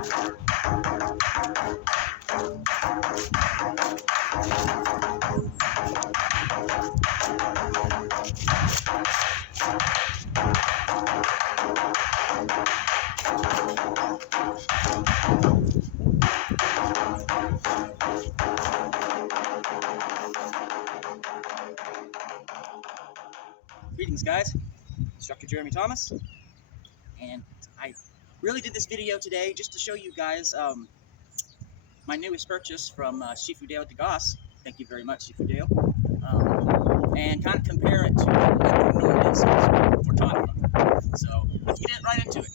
Greetings, guys. Instructor Jeremy Thomas, and I really did this video today just to show you guys my newest purchase from Shifudale de Goss. Thank you very much, Shifudale. And kind of compare it to what the Nord is for Tonfa. So let's get right into it.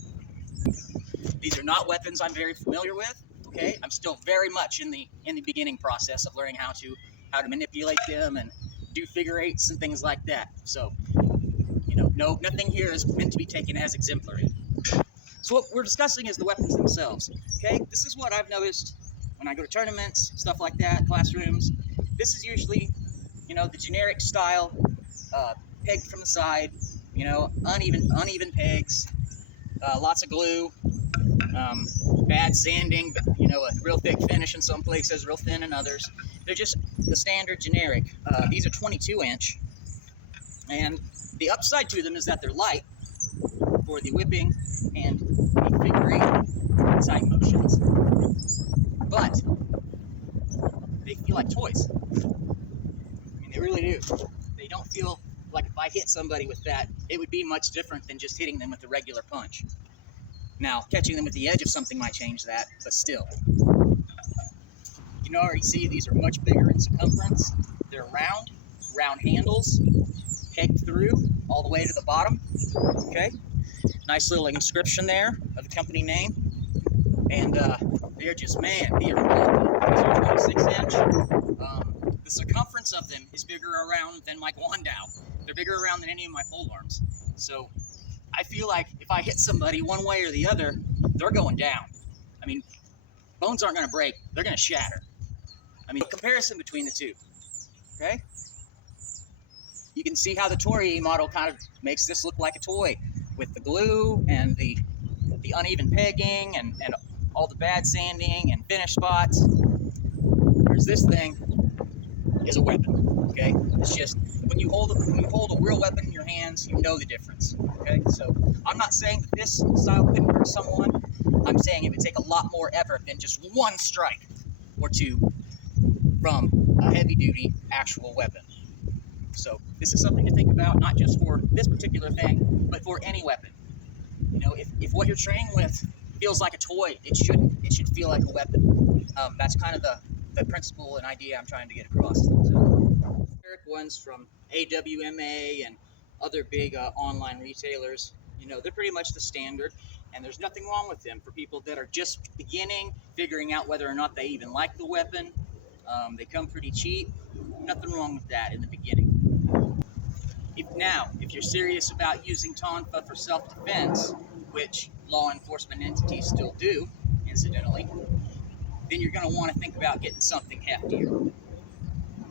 These are not weapons I'm very familiar with. Okay, I'm still very much in the beginning process of learning how to manipulate them and do figure eights and things like that. So, you know, no, nothing here is meant to be taken as exemplary. So what we're discussing is the weapons themselves. Okay, this is what I've noticed when I go to tournaments, stuff like that, classrooms. This is usually, you know, the generic style, pegged from the side, you know, uneven pegs, lots of glue, bad sanding, you know, a real thick finish in some places, real thin in others. They're just the standard generic. These are 22-inch, and the upside to them is that they're light for the whipping and the figure eight side motions, but they feel like toys. I mean, they really do. They don't feel like if I hit somebody with that, it would be much different than just hitting them with a regular punch. Now, catching them with the edge of something might change that, but still. You can already see these are much bigger in circumference. They're round handles, pegged through all the way to the bottom. Okay, nice little inscription there of the company name. And they're just, man, they are 26-inch. The circumference of them is bigger around than my Guandao. They're bigger around than any of my pole arms. So I feel like if I hit somebody one way or the other, they're going down. I mean, bones aren't going to break, they're going to shatter. I mean, comparison between the two, okay? You can see how the Torii model kind of makes this look like a toy with the glue and the uneven pegging and all the bad sanding and finish spots. Whereas this thing is a weapon, okay? It's just, when you hold a real weapon in your hands, you know the difference, okay? So I'm not saying that this style couldn't hurt someone. I'm saying it would take a lot more effort than just one strike or two from a heavy-duty actual weapon. So this is something to think about, not just for this particular thing, but for any weapon. You know, if what you're training with feels like a toy, it should feel like a weapon. That's kind of the principle and idea I'm trying to get across. So, generic ones from AWMA and other big online retailers, you know, they're pretty much the standard, and there's nothing wrong with them for people that are just beginning, figuring out whether or not they even like the weapon. They come pretty cheap. Nothing wrong with that in the beginning. If you're serious about using Tonfa for self-defense, which law enforcement entities still do, incidentally, then you're going to want to think about getting something heftier.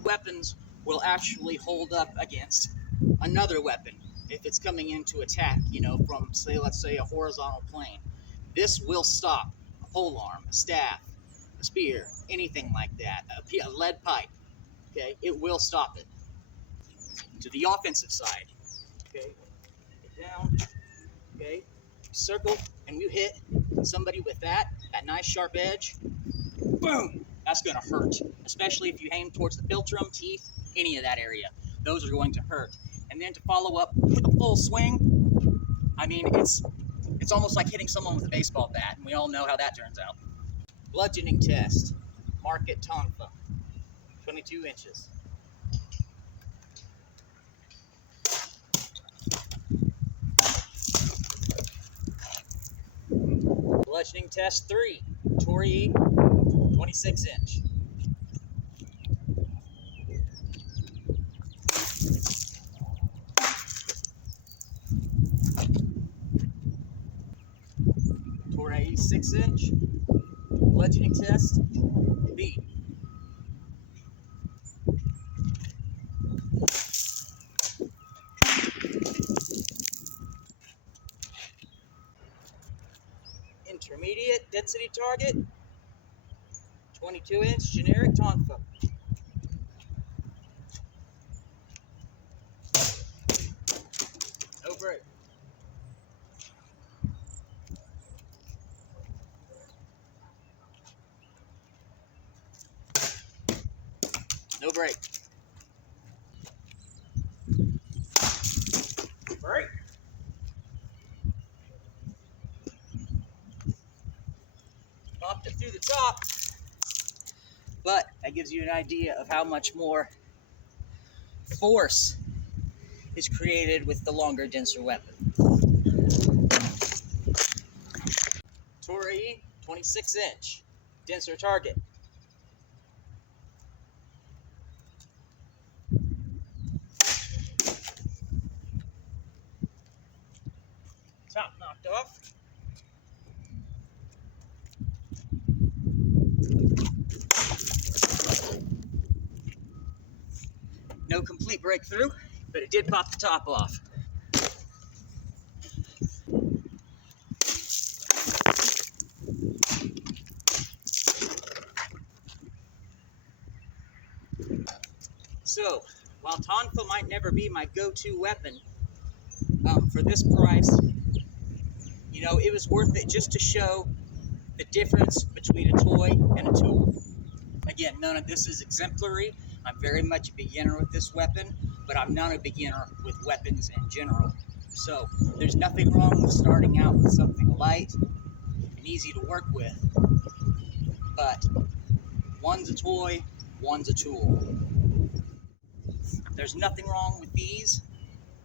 Weapons will actually hold up against another weapon if it's coming in to attack, you know, from, say, let's say a horizontal plane. This will stop a pole arm, a staff, a spear, anything like that, a lead pipe, okay? It will stop it. To the offensive side, okay? Get down, okay? Circle, and we hit somebody with that nice sharp edge, boom! That's gonna hurt, especially if you aim towards the philtrum, teeth, any of that area. Those are going to hurt. And then to follow up with a full swing, I mean, it's almost like hitting someone with a baseball bat, and we all know how that turns out. Bludgeoning test, market Tonfa, 22 inches. Bludgeoning test 3, Torii, 26-inch. Torii, 6-inch. Bludgeoning test B. intermediate density target, 22-inch generic Tonfa. No break. No break. Break. Popped it through the top, but that gives you an idea of how much more force is created with the longer, denser weapon. Toray 26-inch, denser target. Top knocked off. No complete breakthrough, but it did pop the top off. So, while Tonfa might never be my go-to weapon, for this price, you know, it was worth it just to show the difference between a toy and a tool. Again, none of this is exemplary. I'm very much a beginner with this weapon, but I'm not a beginner with weapons in general. So, there's nothing wrong with starting out with something light and easy to work with, but one's a toy, one's a tool. There's nothing wrong with these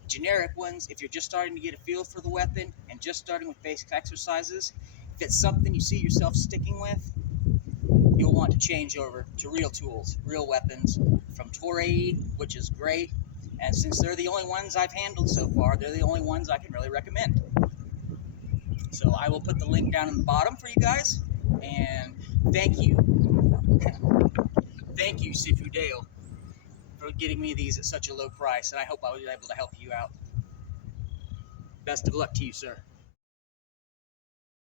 generic ones if you're just starting to get a feel for the weapon and just starting with basic exercises. If it's something you see yourself sticking with, you'll want to change over to real tools, real weapons from Toray, which is great. And since they're the only ones I've handled so far, they're the only ones I can really recommend. So I will put the link down in the bottom for you guys. And thank you. Thank you, Sifu Dale, for getting me these at such a low price. And I hope I was able to help you out. Best of luck to you, sir.